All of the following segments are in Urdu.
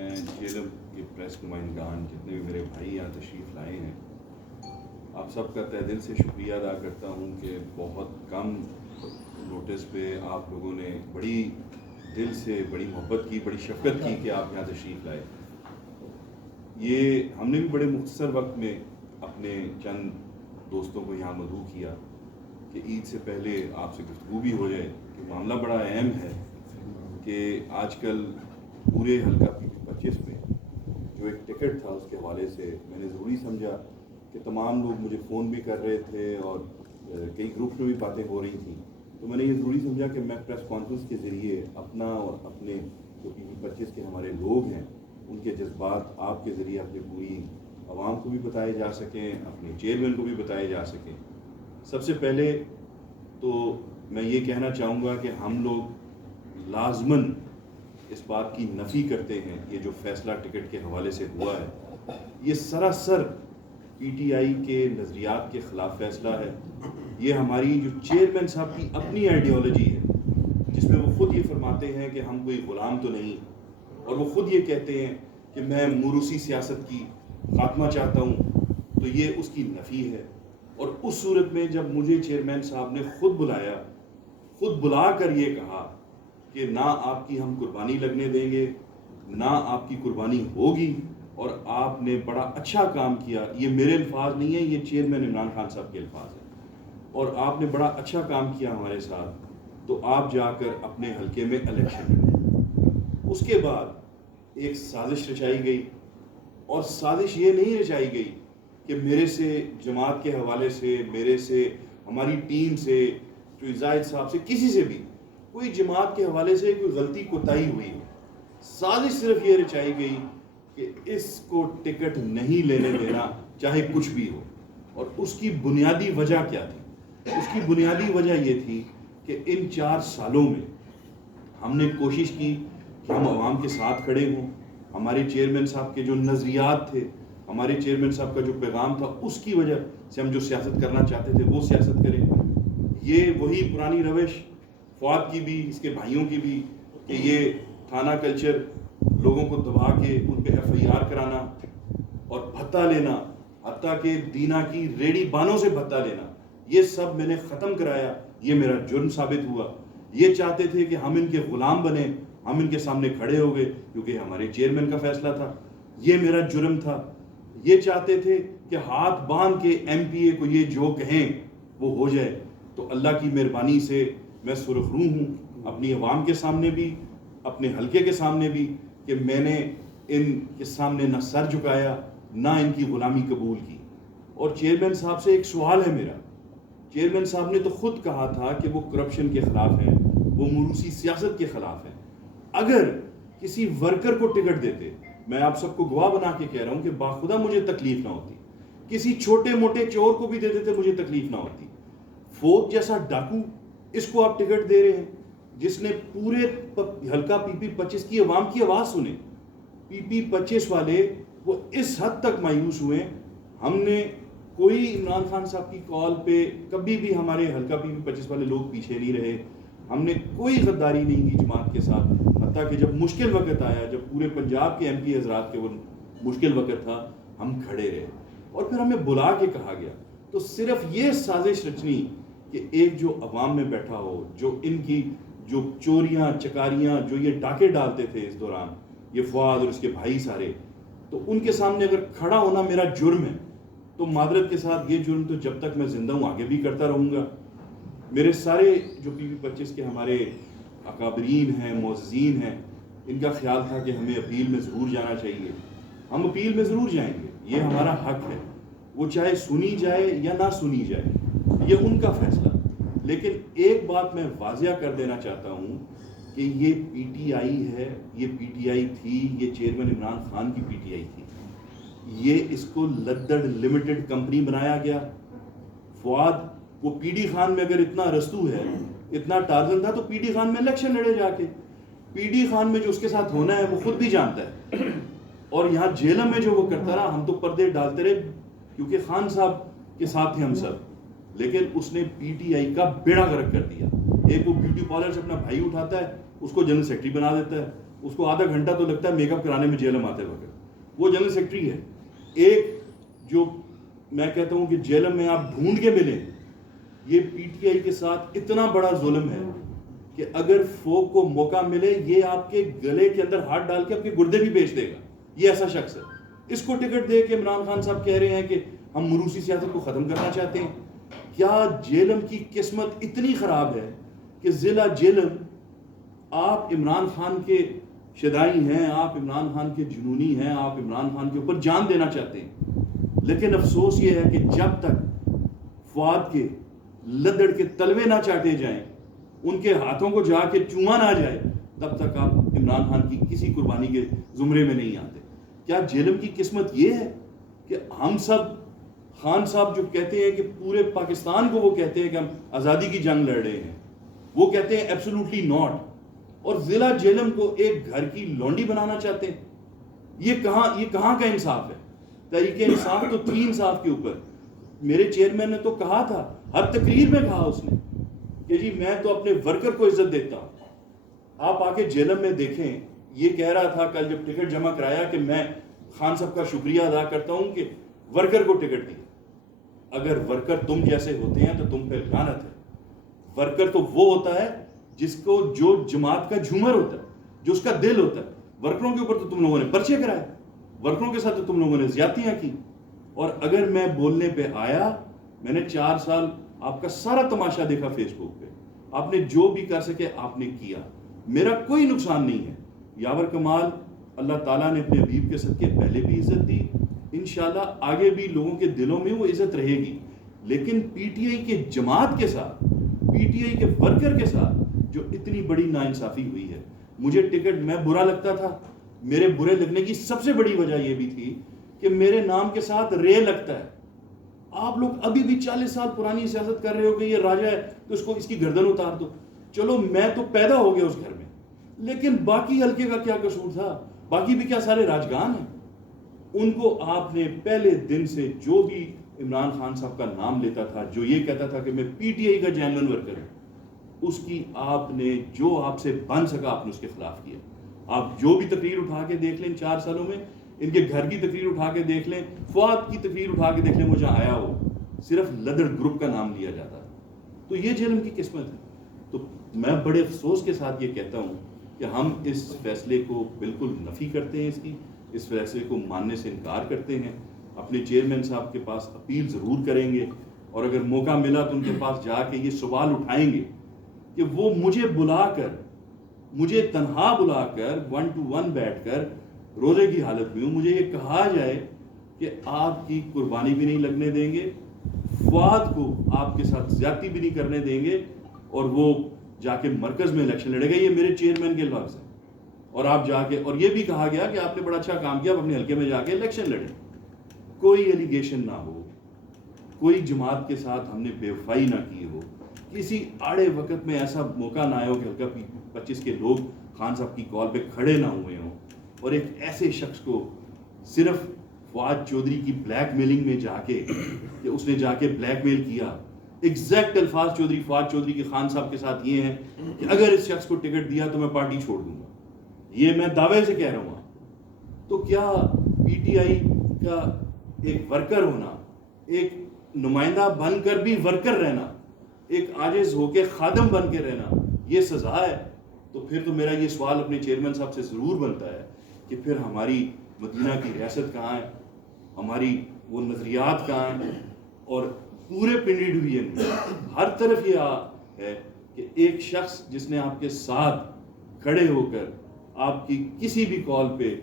میں جیلم کے پریس نمائندگان جتنے بھی میرے بھائی یہاں تشریف لائے ہیں، آپ سب کا تہ دل سے شکریہ ادا کرتا ہوں کہ بہت کم نوٹس پہ آپ لوگوں نے بڑی دل سے بڑی محبت کی، بڑی شفقت کی کہ آپ یہاں تشریف لائے۔ یہ ہم نے بھی بڑے مختصر وقت میں اپنے چند دوستوں کو یہاں مدعو کیا کہ عید سے پہلے آپ سے گفتگو بھی ہو جائے، کہ معاملہ بڑا اہم ہے کہ آج کل پورے حلقہ PP-25 میں جو ایک ٹکٹ تھا اس کے حوالے سے میں نے ضروری سمجھا کہ تمام لوگ مجھے فون بھی کر رہے تھے اور کئی گروپ میں بھی باتیں ہو رہی تھیں، تو میں نے یہ ضروری سمجھا کہ میں پریس کانفرنس کے ذریعے اپنا اور اپنے جو PP-25 کے ہمارے لوگ ہیں ان کے جذبات آپ کے ذریعے اپنی پوری عوام کو بھی بتائے جا سکیں، اپنے چیئرمین کو بھی بتائے جا سکیں۔ سب سے پہلے تو میں یہ کہنا چاہوں گا کہ ہم لوگ لازماً اس بات کی نفی کرتے ہیں، یہ جو فیصلہ ٹکٹ کے حوالے سے ہوا ہے یہ سراسر PTI کے نظریات کے خلاف فیصلہ ہے۔ یہ ہماری جو چیئرمین صاحب کی اپنی آئیڈیالوجی ہے، جس میں وہ خود یہ فرماتے ہیں کہ ہم کوئی غلام تو نہیں، اور وہ خود یہ کہتے ہیں کہ میں موروثی سیاست کی خاتمہ چاہتا ہوں، تو یہ اس کی نفی ہے۔ اور اس صورت میں جب مجھے چیئرمین صاحب نے خود بلایا، خود بلا کر یہ کہا کہ نہ آپ کی ہم قربانی لگنے دیں گے، نہ آپ کی قربانی ہوگی، اور آپ نے بڑا اچھا کام کیا، یہ میرے الفاظ نہیں ہیں، یہ چیئرمین عمران خان صاحب کے الفاظ ہیں، اور آپ نے بڑا اچھا کام کیا ہمارے ساتھ، تو آپ جا کر اپنے حلقے میں الیکشن لڑیں۔ اس کے بعد ایک سازش رچائی گئی، اور سازش یہ نہیں رچائی گئی کہ میرے سے جماعت کے حوالے سے، میرے سے، ہماری ٹیم سے، جو زاہد صاحب سے، کسی سے بھی کوئی جماعت کے حوالے سے کوئی غلطی کوتاہی ہوئی ہو۔ سازش صرف یہ رچائی گئی کہ اس کو ٹکٹ نہیں لینے دینا، چاہے کچھ بھی ہو۔ اور اس کی بنیادی وجہ کیا تھی؟ اس کی بنیادی وجہ یہ تھی کہ ان 4 سالوں میں ہم نے کوشش کی کہ ہم عوام کے ساتھ کھڑے ہوں، ہمارے چیئرمین صاحب کے جو نظریات تھے، ہمارے چیئرمین صاحب کا جو پیغام تھا، اس کی وجہ سے ہم جو سیاست کرنا چاہتے تھے وہ سیاست کریں۔ یہ وہی پرانی روش فواد کی بھی، اس کے بھائیوں کی بھی، کہ یہ تھانہ کلچر، لوگوں کو دبا کے ان پہ FIR کرانا اور بھتہ لینا، حتیٰ کہ دینا کی ریڑھی بانوں سے بھتہ لینا، یہ سب میں نے ختم کرایا۔ یہ میرا جرم ثابت ہوا۔ یہ چاہتے تھے کہ ہم ان کے غلام بنیں، ہم ان کے سامنے کھڑے ہو گئے کیونکہ ہمارے چیئرمین کا فیصلہ تھا، یہ میرا جرم تھا۔ یہ چاہتے تھے کہ ہاتھ باندھ کے MPA کو یہ جو کہیں وہ ہو جائے۔ تو اللہ کی مہربانی سے میں سرخرو ہوں اپنی عوام کے سامنے بھی، اپنے حلقے کے سامنے بھی، کہ میں نے ان کے سامنے نہ سر جھکایا، نہ ان کی غلامی قبول کی۔ اور چیئرمین صاحب سے ایک سوال ہے میرا، چیئرمین صاحب نے تو خود کہا تھا کہ وہ کرپشن کے خلاف ہیں، وہ موروثی سیاست کے خلاف ہیں۔ اگر کسی ورکر کو ٹکٹ دیتے، میں آپ سب کو گواہ بنا کے کہہ رہا ہوں کہ باخدا مجھے تکلیف نہ ہوتی، کسی چھوٹے موٹے چور کو بھی دے دیتے مجھے تکلیف نہ ہوتی۔ فوج جیسا ڈاکو، اس کو آپ ٹکٹ دے رہے ہیں، جس نے پورے حلقہ PP-25 کی عوام کی آواز سنے۔ PP-25 والے وہ اس حد تک مایوس ہوئے، ہم نے کوئی عمران خان صاحب کی کال پہ کبھی بھی، ہمارے حلقہ PP-25 والے لوگ پیچھے نہیں رہے، ہم نے کوئی غداری نہیں کی جماعت کے ساتھ، حتیٰ کہ جب مشکل وقت آیا، جب پورے پنجاب کے MP حضرات کے وہ مشکل وقت تھا، ہم کھڑے رہے۔ اور پھر ہمیں بلا کے کہا گیا، تو صرف یہ سازش رچنی کہ ایک جو عوام میں بیٹھا ہو، جو ان کی جو چوریاں چکاریاں، جو یہ ڈاکے ڈالتے تھے اس دوران، یہ فواد اور اس کے بھائی سارے، تو ان کے سامنے اگر کھڑا ہونا میرا جرم ہے، تو معذرت کے ساتھ یہ جرم تو جب تک میں زندہ ہوں آگے بھی کرتا رہوں گا۔ میرے سارے جو PP-25 کے ہمارے اکابرین ہیں، معززین ہیں، ان کا خیال تھا کہ ہمیں اپیل میں ضرور جانا چاہیے۔ ہم اپیل میں ضرور جائیں گے، یہ ہمارا حق ہے، وہ چاہے سنی جائے یا نہ سنی جائے، یہ ان کا فیصلہ۔ لیکن ایک بات میں واضح کر دینا چاہتا ہوں کہ یہ PTI ہے، یہ PTI تھی، یہ چیئرمین عمران خان کی PTI تھی، یہ اس کو لدڑ لمیٹڈ کمپنی بنایا گیا۔ فواد وہ PD خان میں اگر اتنا رستو ہے، اتنا ٹارزن تھا، تو PD خان میں الیکشن لڑے جا کے۔ PD خان میں جو اس کے ساتھ ہونا ہے وہ خود بھی جانتا ہے، اور یہاں جیلم میں جو وہ کرتا رہا، ہم تو پردے ڈالتے رہے کیونکہ خان صاحب کے ساتھ تھے ہم سب، لیکن اس نے PTI کا بیڑا غرق کر دیا۔ ایک وہ بیوٹی پارلر سے اپنا بھائی اٹھاتا ہے، اس کو جنرل سیکرٹری بنا دیتا ہے، اس کو آدھا گھنٹہ تو لگتا ہے میک اپ کرانے میں جیلم آتے وقت. وہ جنرل سیکرٹری ہے. ایک جو میں کہتا ہوں کہ جیلم میں آپ ڈھونڈ کے ملیں. یہ پی ٹی آئی کے ساتھ اتنا بڑا ظلم ہے کہ اگر فوق کو موقع ملے یہ آپ کے گلے کے اندر ہاتھ ڈال کے آپ کے گردے بھی بیچ دے گا. یہ ایسا شخص ہے. اس کو ٹکٹ دے کے عمران خان صاحب کہہ رہے ہیں کہ ہم مروسی سیاست کو ختم کرنا چاہتے ہیں. کیا جیلم کی قسمت اتنی خراب ہے کہ ضلع جیلم آپ عمران خان کے شدائی ہیں, آپ عمران خان کے جنونی ہیں, آپ عمران خان کے اوپر جان دینا چاہتے ہیں, لیکن افسوس یہ ہے کہ جب تک فواد کے لدڑ کے تلوے نہ چاٹے جائیں, ان کے ہاتھوں کو جا کے چوما نہ جائے, تب تک آپ عمران خان کی کسی قربانی کے زمرے میں نہیں آتے. کیا جیلم کی قسمت یہ ہے کہ ہم سب خان صاحب جو کہتے ہیں کہ پورے پاکستان کو وہ کہتے ہیں کہ ہم آزادی کی جنگ لڑ رہے ہیں, وہ کہتے ہیں ایبسولوٹلی ناٹ, اور ضلع جیلم کو ایک گھر کی لونڈی بنانا چاہتے ہیں. یہ کہاں کا انصاف ہے؟ تحریک انصاف تو تھی انصاف کے اوپر. میرے چیئرمین نے تو کہا تھا, ہر تقریر میں کہا اس نے کہ جی میں تو اپنے ورکر کو عزت دیتا ہوں. آپ آ کے جیلم میں دیکھیں, یہ کہہ رہا تھا کل جب ٹکٹ جمع کرایا کہ میں خان صاحب کا شکریہ ادا کرتا ہوں کہ ورکر کو ٹکٹ دی. اگر ورکر تم جیسے ہوتے ہیں تو تم پہ لعنت ہے. ورکر تو وہ ہوتا ہے جس کو جو جماعت کا جھومر ہوتا ہے, جو اس کا دل ہوتا ہے. ورکروں کے اوپر تو تم لوگوں نے پرچے کرائے, ورکروں کے ساتھ تو تم لوگوں نے زیادتیاں کی. اور اگر میں بولنے پہ آیا, میں نے 4 سال آپ کا سارا تماشا دیکھا فیس بک پہ, آپ نے جو بھی کر سکے آپ نے کیا, میرا کوئی نقصان نہیں ہے. یاور کمال اللہ تعالیٰ نے اپنے حبیب کے صدقے پہلے بھی عزت دی, انشاءاللہ آگے بھی لوگوں کے دلوں میں وہ عزت رہے گی. لیکن پی ٹی آئی کے جماعت کے ساتھ, پی ٹی آئی کے ورکر کے ساتھ جو اتنی بڑی ناانصافی ہوئی ہے, مجھے ٹکٹ میں برا لگتا تھا. میرے برے لگنے کی سب سے بڑی وجہ یہ بھی تھی کہ میرے نام کے ساتھ رے لگتا ہے. آپ لوگ ابھی بھی 40 سال پرانی سیاست کر رہے ہو کہ یہ راجہ ہے تو اس کی گردن اتار دو. چلو میں تو پیدا ہو گیا اس گھر میں, لیکن باقی حلقے کا کیا قصور تھا؟ باقی بھی کیا سارے راجگان ہیں؟ ان کو آپ نے پہلے دن سے, جو بھی عمران خان صاحب کا نام لیتا تھا, جو یہ کہتا تھا کہ میں پی ٹی آئی کا جنرل ورکر ہوں, اس کی آپ نے جو آپ سے بن سکا آپ نے اس کے خلاف کیا. آپ جو بھی تقریر اٹھا کے دیکھ لیں 4 سالوں میں, ان کے گھر کی تقریر اٹھا کے دیکھ لیں, فواد کی تقریر اٹھا کے دیکھ لیں, وہ جہاں آیا ہو صرف لدڑ گروپ کا نام لیا جاتا ہے. تو یہ جیلم کی قسمت ہے. تو میں بڑے افسوس کے ساتھ یہ کہتا ہوں کہ ہم اس فیصلے کو بالکل نفی کرتے ہیں, اس فیصلے کو ماننے سے انکار کرتے ہیں. اپنے چیئرمین صاحب کے پاس اپیل ضرور کریں گے, اور اگر موقع ملا تو ان کے پاس جا کے یہ سوال اٹھائیں گے کہ وہ مجھے تنہا بلا کر 1 to 1 بیٹھ کر روزے کی حالت میں ہوں, مجھے یہ کہا جائے کہ آپ کی قربانی بھی نہیں لگنے دیں گے, فواد کو آپ کے ساتھ زیادتی بھی نہیں کرنے دیں گے, اور وہ جا کے مرکز میں الیکشن لڑے گا. یہ میرے چیئرمین کے الفاظ ہیں. اور آپ جا کے, اور یہ بھی کہا گیا کہ آپ نے بڑا اچھا کام کیا, آپ اپنے حلقے میں جا کے الیکشن لڑیں. کوئی ایلیگیشن نہ ہو, کوئی جماعت کے ساتھ ہم نے بے وفائی نہ کی ہو, کسی آڑے وقت میں ایسا موقع نہ آئے ہو کہ حلقہ 25 کے لوگ خان صاحب کی کال پہ کھڑے نہ ہوئے ہوں, اور ایک ایسے شخص کو صرف فواد چودھری کی بلیک میلنگ میں جا کے, کہ اس نے جا کے بلیک میل کیا. ایگزیکٹ الفاظ فواد چودھری کے خان صاحب کے ساتھ یہ ہیں کہ اگر اس شخص کو ٹکٹ دیا تو میں پارٹی چھوڑ دوں گا. یہ میں دعوے سے کہہ رہا ہوں. تو کیا پی ٹی آئی کا ایک ورکر ہونا, ایک نمائندہ بن کر بھی ورکر رہنا, ایک عاجز ہو کے خادم بن کے رہنا, یہ سزا ہے؟ تو پھر تو میرا یہ سوال اپنے چیئرمین صاحب سے ضرور بنتا ہے کہ پھر ہماری مدینہ کی ریاست کہاں ہے, ہماری وہ نظریات کہاں ہیں؟ اور پورے پنڈی ڈویژن میں ہر طرف یہ ہے کہ ایک شخص جس نے آپ کے ساتھ کھڑے ہو کر آپ کی کسی بھی کال پہ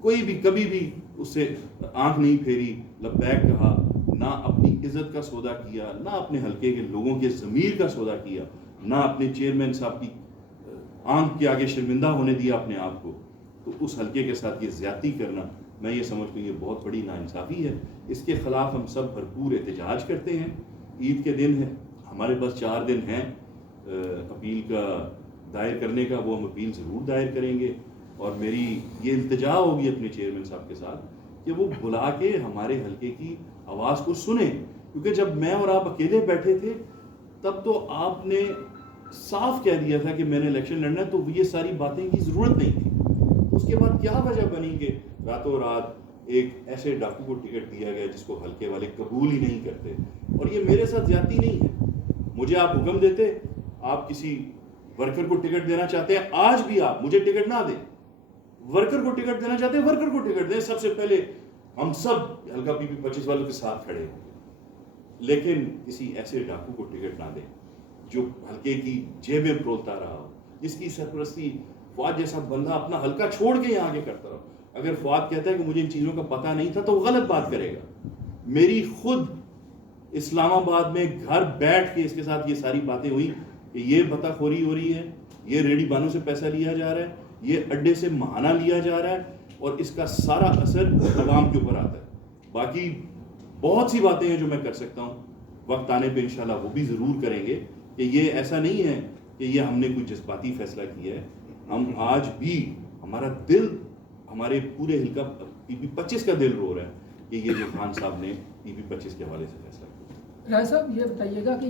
کوئی بھی کبھی بھی اس سے آنکھ نہیں پھیری, لبیک کہا, نہ اپنی عزت کا سودا کیا, نہ اپنے حلقے کے لوگوں کے ضمیر کا سودا کیا, نہ اپنے چیئرمین صاحب کی آنکھ کے آگے شرمندہ ہونے دیا اپنے آپ کو, تو اس حلقے کے ساتھ یہ زیادتی کرنا, میں یہ سمجھتا ہوں یہ بہت بڑی ناانصافی ہے. اس کے خلاف ہم سب بھرپور احتجاج کرتے ہیں. عید کے دن ہے, ہمارے پاس 4 دن ہیں اپیل کا دائر کرنے کا, وہ ہم اپیل ضرور دائر کریں گے. اور میری یہ التجا ہوگی اپنے چیئرمین صاحب کے ساتھ کہ وہ بلا کے ہمارے حلقے کی آواز کو سنیں, کیونکہ جب میں اور آپ اکیلے بیٹھے تھے تب تو آپ نے صاف کہہ دیا تھا کہ میں نے الیکشن لڑنا ہے, تو یہ ساری باتیں کی ضرورت نہیں تھی. کے بعد کیا وجہ بنی کہ راتوں رات ایک ایسے ڈاکو کو ٹکٹ دیا گیا جس کو حلقے والے قبول ہی نہیں کرتے. اور یہ میرے ساتھ زیادتی نہیں ہے. مجھے آپ حکم دیتے, آپ کسی ورکر کو ٹکٹ دینا چاہتے ہیں, آج بھی آپ مجھے ٹکٹ نہ دیں, ورکر کو ٹکٹ دینا چاہتے ہیں ورکر کو ٹکٹ دیں. سب سے پہلے ہم سب حلقہ پی پی 25 والوں کے ساتھ کھڑے ہوں گے, لیکن کسی ایسے ڈاکو کو ٹکٹ نہ دیں جو حلقے کی جیبیں پرولتا رہا ہو, جس کی سرپرستی فواد جیسا بندہ اپنا حلقہ چھوڑ کے یہاں آگے کرتا رہا. اگر فواد کہتا ہے کہ مجھے ان چیزوں کا پتہ نہیں تھا تو وہ غلط بات کرے گا. میری خود اسلام آباد میں گھر بیٹھ کے اس کے ساتھ یہ ساری باتیں ہوئی کہ یہ بتا خوری ہو رہی ہے, یہ ریڑھی بانوں سے پیسہ لیا جا رہا ہے, یہ اڈے سے ماہانہ لیا جا رہا ہے, اور اس کا سارا اثر عوام کے اوپر آتا ہے. باقی بہت سی باتیں ہیں جو میں کر سکتا ہوں, وقت آنے پہ انشاءاللہ وہ بھی ضرور کریں گے. کہ یہ ایسا نہیں ہے کہ یہ ہم نے کوئی جذباتی فیصلہ کیا ہے. ہم آج بھی, ہمارا دل, ہمارے پورے حلقہ پی پی 25 کا دل رو رہا ہے کہ یہ جو خان صاحب نے پی پی 25 کے حوالے سے فیصلہ کیا. راج صاحب یہ بتائیے گا کہ